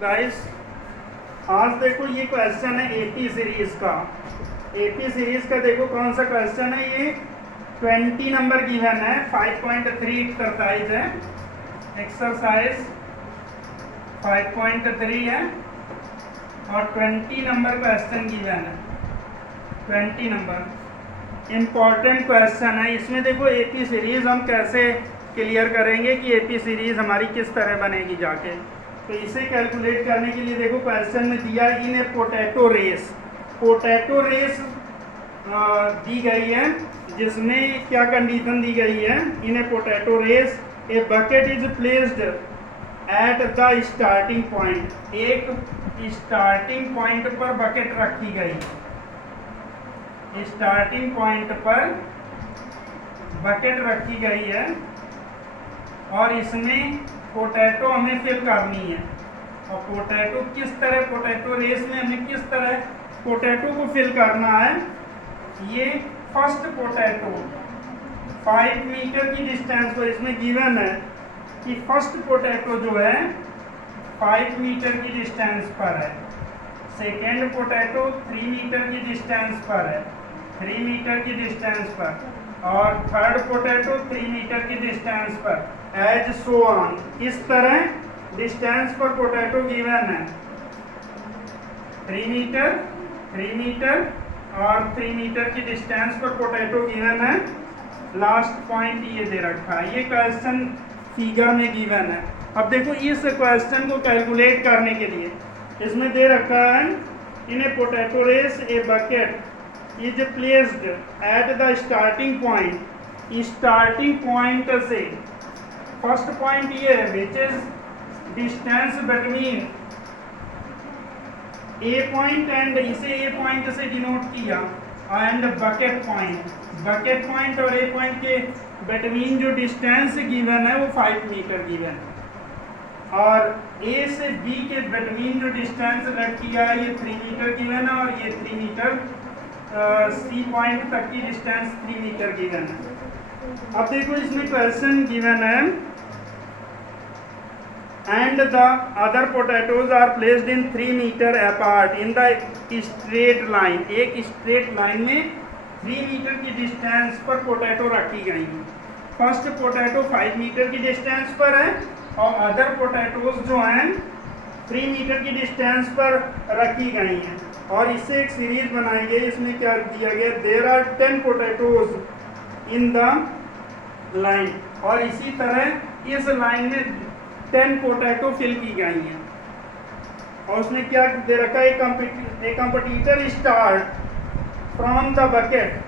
Guys आज देखो ये क्वेश्चन है एपी सीरीज का। एपी सीरीज का देखो कौन सा क्वेश्चन है ये। 20 नंबर गिवन है, 5.3 एक्सरसाइज है, एक्सरसाइज 5.3 है और 20 नंबर क्वेश्चन गिवन है। 20 नंबर इम्पॉर्टेंट क्वेश्चन है। इसमें देखो एपी सीरीज हम कैसे क्लियर करेंगे कि एपी सीरीज हमारी किस तरह बनेगी जाके। तो इसे कैलकुलेट करने के लिए देखो क्वेश्चन में दिया in a potato race. Potato race दी गई है जिसमें क्या कंडीशन दी गई है। In a potato race a bucket is placed at the starting point. एक स्टार्टिंग पॉइंट पर बकेट रखी गई, स्टार्टिंग पॉइंट पर बकेट रखी गई है और इसमें पोटैटो हमें फिल करनी है। और पोटैटो किस तरह, पोटैटो रेस में हमें किस तरह पोटैटो को फिल करना है। ये फर्स्ट पोटैटो 5 मीटर की डिस्टेंस पर इसमें गिवन है कि फर्स्ट पोटैटो जो है 5 मीटर की डिस्टेंस पर है, सेकेंड पोटैटो 3 मीटर की डिस्टेंस पर है, 3 मीटर की डिस्टेंस पर, और थर्ड पोटैटो 3 मीटर की डिस्टेंस पर, एज सो ऑन। इस तरह डिस्टेंस पर पोटैटो गिवन है 3 मीटर, 3 मीटर और 3 मीटर की डिस्टेंस पर पोटैटो गिवन है। लास्ट पॉइंट ये दे रखा है, ये क्वेश्चन फिगर में गिवन है। अब देखो इस क्वेश्चन को कैलकुलेट करने के लिए इसमें दे रखा है in a potato race a bucket is placed at the starting point. Starting point से फर्स्ट पॉइंट ये है which is distance between A point and, इसे ए पॉइंट से डिनोट किया, and bucket point. Bucket point और A point के between जो distance given है वो 5 मीटर गिवन है, और ए से बी के बिटवीन जो डिस्टेंस लग किया है ये 3 मीटर गिवन है, और ये 3 मीटर सी पॉइंट तक की डिस्टेंस 3 मीटर गिवन है। अब देखो इसमें क्वेश्चन गिवन है and the other potatoes are placed in 3 metre apart in the straight line. एक स्ट्रेट लाइन में 3 मीटर की डिस्टेंस पर पोटैटो रखी गई हैं। फर्स्ट पोटैटो 5 मीटर की डिस्टेंस पर है और अदर पोटैटोज जो हैं 3 मीटर की डिस्टेंस पर रखी गई हैं, और इससे एक सीरीज बनाई गई। इसमें क्या दिया गया, there are 10 potatoes in the line, और इसी तरह इस लाइन में 10 पोटैटो फिल की गई हैं। और उसमें क्या दे रखा है, a competitor start from the bucket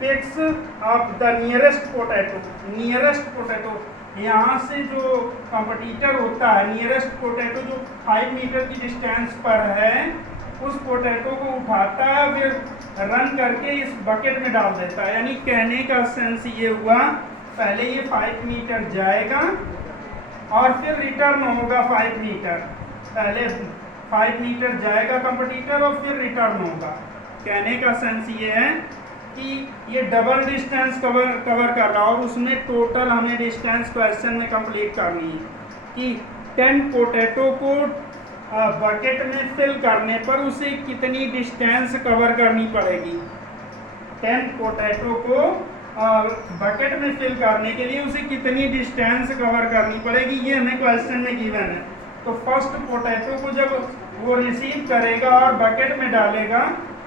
picks up the nearest potato. Nearest potato, यहाँ से जो कंपटीटर होता है, नियरेस्ट पोटैटो जो 5 मीटर की डिस्टेंस पर है, उस पोटैटो को उठाता है फिर रन करके इस बकेट में डाल देता है। यानी कहने का सेंस ये हुआ, पहले ये 5 मीटर जाएगा और फिर रिटर्न होगा 5 मीटर। पहले 5 मीटर जाएगा कंपटीटर और फिर रिटर्न होगा। कहने का सेंस ये है कि ये डबल डिस्टेंस कवर कर रहा है, और उसमें टोटल हमें डिस्टेंस क्वेश्चन में कंप्लीट करनी है कि 10 पोटैटो को बकेट में फिल करने पर उसे कितनी डिस्टेंस कवर करनी पड़ेगी। 10 पोटैटो को बकेट में फिल करने के लिए उसे कितनी डिस्टेंस कवर करनी पड़ेगी, ये हमें क्वेश्चन में गिवन है। तो फर्स्ट पोटैटो को जब वो रिसीव करेगा और बकेट में डालेगा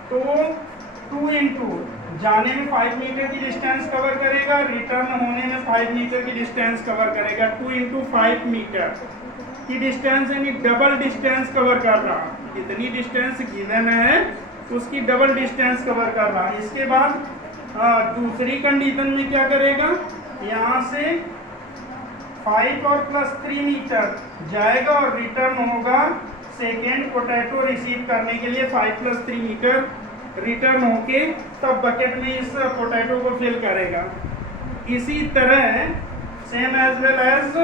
तो वो 2 इंटू जाने में 5 मीटर की डिस्टेंस कवर करेगा, रिटर्न होने में 5 मीटर की डिस्टेंस कवर करेगा। 2 इंटू 5 मीटर की डिस्टेंस, यानी डबल डिस्टेंस कवर कर रहा। जितनी डिस्टेंस गिवन है उसकी डबल डिस्टेंस कवर कर रहा। इसके बाद दूसरी कंडीशन में क्या करेगा, यहाँ से 5 और प्लस 3 मीटर जाएगा और रिटर्न होगा सेकेंड पोटैटो रिसीव करने के लिए 5 प्लस 3 मीटर रिटर्न होके तब बकेट में इस पोटैटो को फिल करेगा। इसी तरह same as well as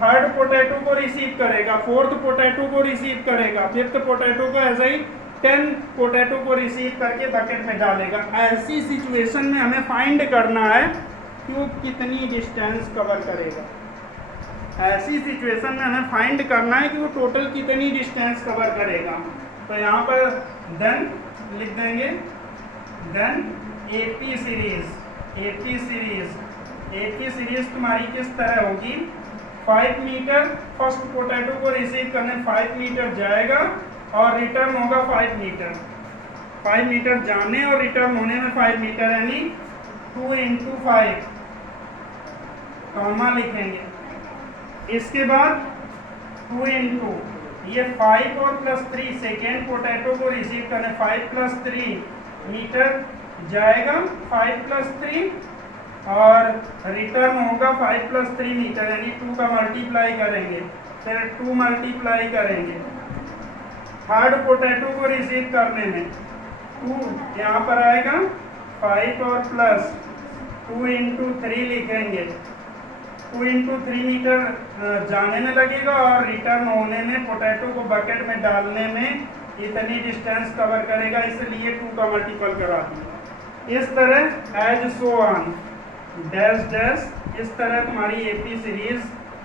third potato को रिसीव करेगा, फोर्थ पोटैटो को रिसीव करेगा, फिफ्थ पोटैटो को ऐसा ही 10 पोटैटो को रिसीव करके बकेट में डालेगा। ऐसी सिचुएशन में हमें फाइंड करना है कि वो कितनी डिस्टेंस कवर करेगा। ऐसी सिचुएशन में हमें फाइंड करना है कि वो टोटल कितनी डिस्टेंस कवर करेगा। तो यहाँ पर देन लिख देंगे, देन AP सीरीज तुम्हारी किस तरह होगी, 5 मीटर फर्स्ट पोटैटो को रिसीव करने 5 मीटर जाएगा और रिटर्न होगा 5 मीटर। 5 मीटर जाने और रिटर्न होने में 5 मीटर, यानी 2 × 5 कॉमा लिखेंगे। इसके बाद 2 × ये 5 और +3 सेकेंड पोटैटो को रिसीव करने 5 + 3 मीटर जाएगा, 5 + 3 और रिटर्न होगा 5 + 3 मीटर, यानी 2 का मल्टीप्लाई करेंगे, फिर 2 मल्टीप्लाई करेंगे। थर्ड पोटैटो को रिसीव करने में 2 यहाँ पर आएगा, 5 और प्लस 2 × 3 लिखेंगे, 2 × 3 मीटर जाने में लगेगा और रिटर्न होने में पोटैटो को बकेट में डालने में इतनी डिस्टेंस कवर करेगा, इसलिए 2 का मल्टीपल करा दिया। इस तरह as so on dash dash, इस तरह तुम्हारी AP सीरीज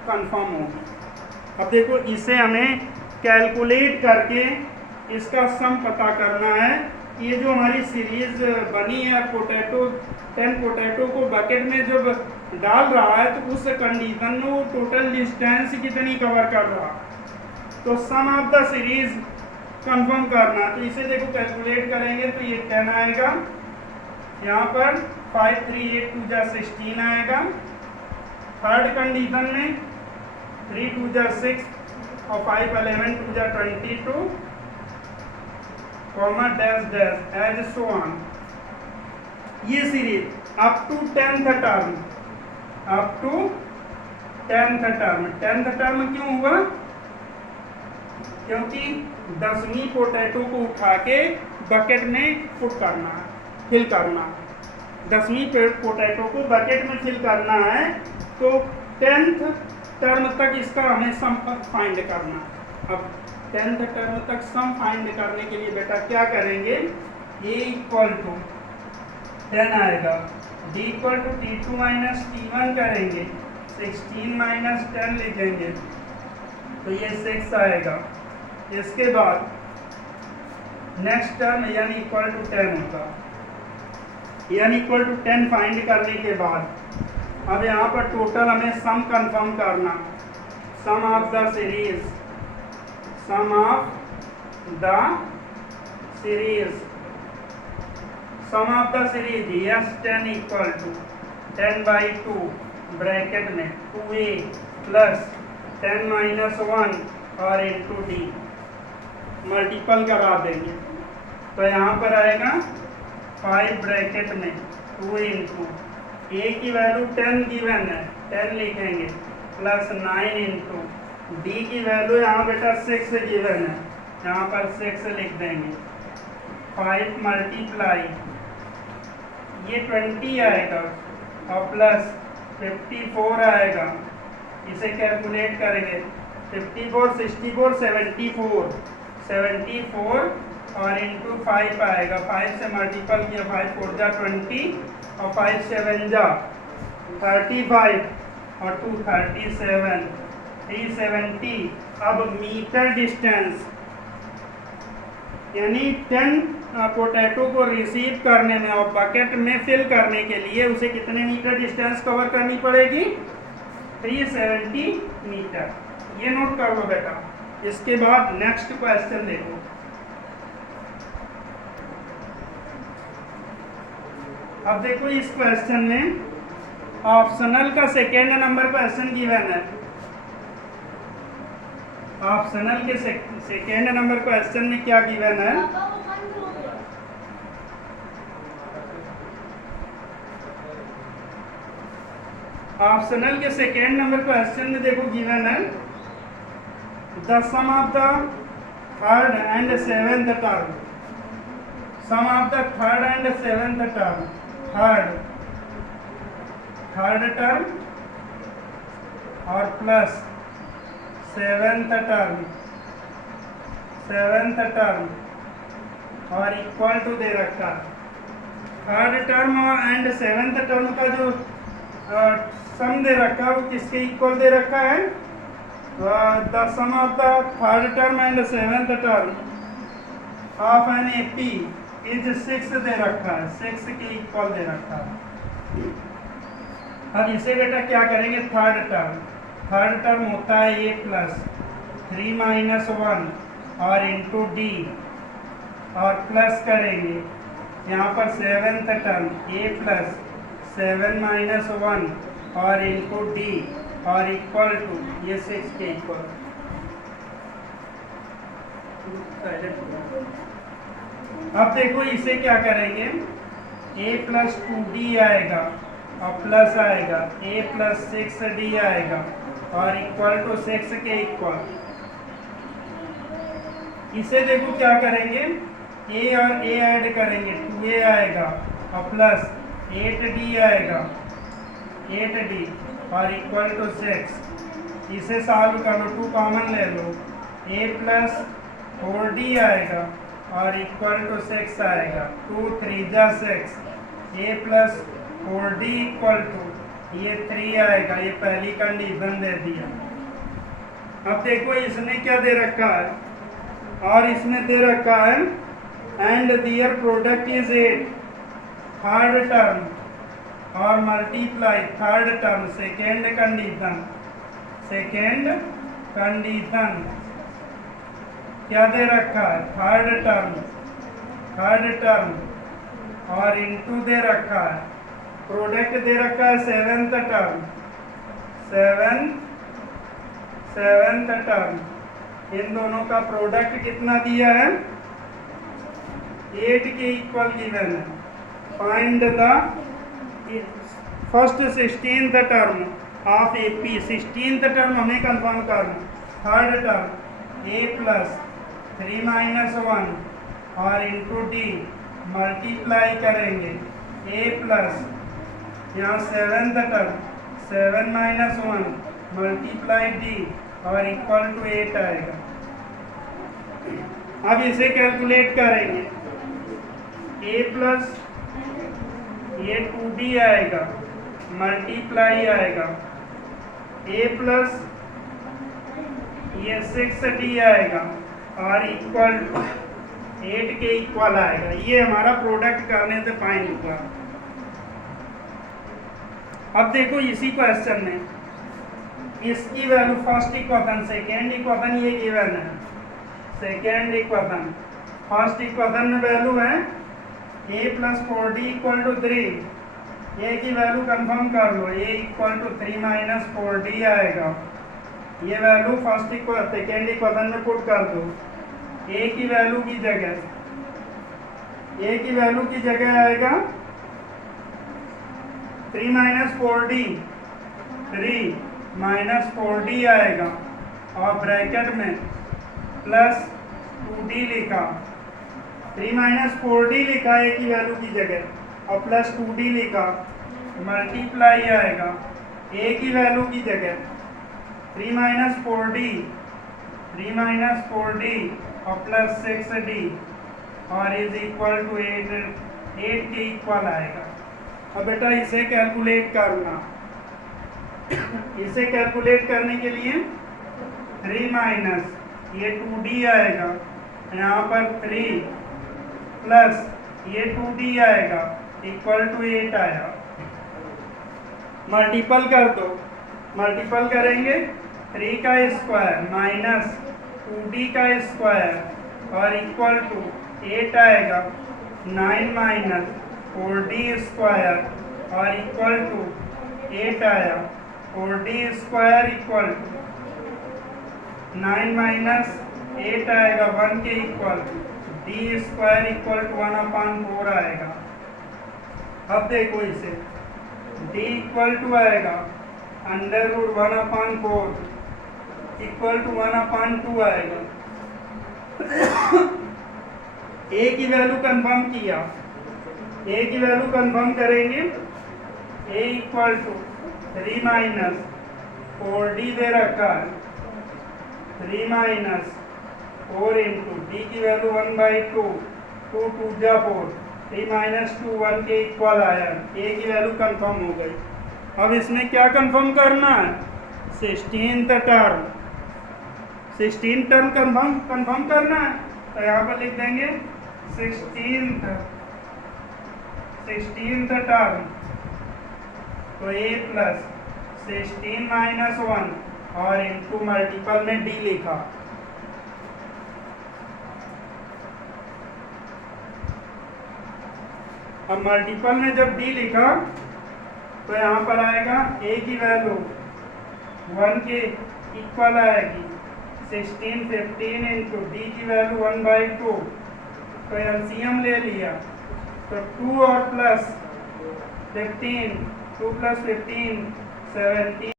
कंफर्म होगी। अब देखो इसे हमें कैलकुलेट करके इसका सम पता करना है। ये जो हमारी सीरीज बनी है, पोटैटो 10 पोटैटो को बकेट में जब डाल रहा है तो उस कंडीशन में वो टोटल डिस्टेंस कितनी कवर कर रहा, तो सम ऑफ द सीरीज कंफर्म करना। तो इसे देखो कैलकुलेट करेंगे तो ये 10 आएगा, यहाँ पर 5 3 8 2 जा 16 आएगा। थर्ड कंडीशन में 3 2 जा 6 और 5 11 2 जा 22 comma dash dash as so on. ये series up to 10th term, up to 10th term. 10th term क्यों हुआ, क्योंकि 10वीं पोटैटो को उठा के बकेट में पुट करना है, फिल करना। 10वीं पोटैटो को बकेट में फिल करना है, तो 10th टर्म तक इसका हमें सम फाइंड करना। अब 10th टर्म तक सम फाइंड करने के लिए बेटा क्या करेंगे, A = 10 आएगा, D = T2 - T1 करेंगे, 16 - 10 लिखेंगे, तो ये 6 आएगा। इसके बाद नेक्स्ट टर्म n = 10 होगा। n = 10 फाइंड करने के बाद अब यहाँ पर टोटल हमें सम कंफर्म करना, sum of the series, sum of the series, sum of the series S10 = 10/2 bracket में 2A + 10 - 1 और इंटू D मल्टीपल करा देंगे, तो यहाँ पर आएगा 5 ब्रैकेट में 2 × A की वैल्यू 10 गिवन है, 10 लिखेंगे, प्लस 9 × D की वैल्यू यहाँ बेटा 6 गिवन है, यहाँ पर 6 लिख देंगे, 5 मल्टीप्लाई ये 20 आएगा और प्लस 54 आएगा। इसे कैलकुलेट करेंगे, 54 64 74 74 और इंटू 5 आएगा, 5 से मल्टीपल किया, 5 4 जा 20 और 5 7 जा 35 और 2 37 370। अब मीटर डिस्टेंस यानी 10 पोटैटो को रिसीव करने में और बकेट में फिल करने के लिए उसे कितने मीटर डिस्टेंस कवर करनी पड़ेगी, 370 मीटर। ये नोट कर लो बेटा। इसके बाद नेक्स्ट क्वेश्चन देखो, अब देखो इस क्वेश्चन में ऑप्शनल का सेकेंड नंबर क्वेश्चन गिवन है। ऑप्शनल के सेकेंड नंबर क्वेश्चन में क्या गिवन है, ऑप्शनल के सेकेंड नंबर क्वेश्चन में देखो गिवन है the sum of the third and seventh term, sum of the third and seventh term, third term और प्लस सेवेंथ टर्म और इक्वल टू दे रखा। Third term and seventh term का जो सम दे रखा है वो किसके इक्वल दे रखा है, the sum of the third term and seventh term of an AP is 6 दे रखा है, 6 के इक्वल दे रखा है। अब इसे बेटा क्या करेंगे, थर्ड टर्म होता है ए प्लस 3 माइनस 1 और इंटू डी और प्लस करेंगे यहाँ पर सेवेंथ टर्म ए प्लस 7 माइनस 1 और इंटू डी और इक्वल टू ये 6 के इक्वल। अब देखो इसे क्या करेंगे, a प्लस 2d आएगा और प्लस आएगा a प्लस 6d आएगा और इक्वल टू 6 के इक्वल। इसे देखो क्या करेंगे, a और a ऐड करेंगे 2a आएगा और प्लस 8d आएगा 8d और इक्वल टू 6। इसे सॉल्व करो, 2 कॉमन ले लो, a प्लस 4d आएगा और इक्वल टू 6 आएगा, 2 3 जा 6, a plus 4d equal to ये 3 आएगा, ये पहली कंडीशन दे दिया। अब देखो इसने क्या दे रखा है, और इसने दे रखा है and their product is 8 third term और multiply third term second condition क्या दे रखा है, थर्ड टर्म और इनटू दे रखा है, प्रोडक्ट दे रखा है सेवेंथ टर्म। इन दोनों का प्रोडक्ट कितना दिया है, 8 के इक्वल गिवन है। Find the first 16th term of AP, 16th term हमें कंफर्म करना, थर्ड टर्म ए प्लस 3 माइनस 1 और इंटू डी मल्टीप्लाई करेंगे a प्लस यहाँ seventh term 7 minus 1 multiply D और इक्वल टू 8 आएगा। अब इसे कैलकुलेट करेंगे, a प्लस ये 2d आएगा मल्टीप्लाई आएगा a प्लस ये 6d आएगा और इक्वल 8 के इक्वल आएगा। ये हमारा प्रोडक्ट करने से फाइंड हुआ। अब देखो इसी क्वेश्चन में इसकी value first equation second equation ये गिवन है, सेकेंड इक्वेशन फर्स्ट इक्वेशन में वैल्यू है a plus 4d equal to 3, a की वैल्यू कंफर्म कर लो, a equal to 3 minus 4d आएगा। ये value first equation second equation में पुट कर दो, a की वैल्यू की जगह आएगा 3 माइनस 4d आएगा और ब्रैकेट में प्लस 2d लिखा, 3 माइनस 4d लिखा a की वैल्यू की जगह और प्लस 2d लिखा, मल्टीप्लाई आएगा a की वैल्यू की जगह 3 माइनस 4d और प्लस 6d और इज इक्वल टू 8 के इक्वल आएगा। अब बेटा इसे कैलकुलेट करना, इसे कैलकुलेट करने के लिए 3 माइनस ये 2d आएगा, यहाँ पर 3 प्लस ये 2d आएगा इक्वल टू 8 आया। मल्टीपल कर दो, मल्टीपल करेंगे 3 का स्क्वायर माइनस 2d का स्क्वायर और इक्वल टू 8 आएगा, 9 माइनस 4d स्क्वायर और इक्वल टू 8 आया, 4d square equal to 9 minus 8 आएगा 1 के equal, d square equal to 1/4 आएगा। अब देखो इसे d इक्वल टू आएगा अंडर रूट 1/4 इक्वल टू 1/2 आएगा। a की वैल्यू कंफर्म किया, a की वैल्यू कंफर्म करेंगे, a equal to 3 minus 4d दे रखा है, 3 माइनस 4 इंटू d की वैल्यू 1/2, 2 2 जा 4, 3 माइनस 2 1 के इक्वल आया, a की वैल्यू कंफर्म हो गई। अब इसमें क्या कंफर्म करना है, 16th टर्म 16 टर्म कंफर्म करना है, तो यहाँ पर लिख देंगे 16th टर्म, तो a प्लस 16 माइनस 1 और इनटू मल्टीपल में d लिखा। अब मल्टीपल में जब d लिखा तो यहाँ पर आएगा a की वैल्यू 1 के इक्वल आएगी 16 15 इंटू d की वैल्यू 1/2, तो एलसीएम ले लिया, तो 2 और प्लस 15, 2 प्लस 15 17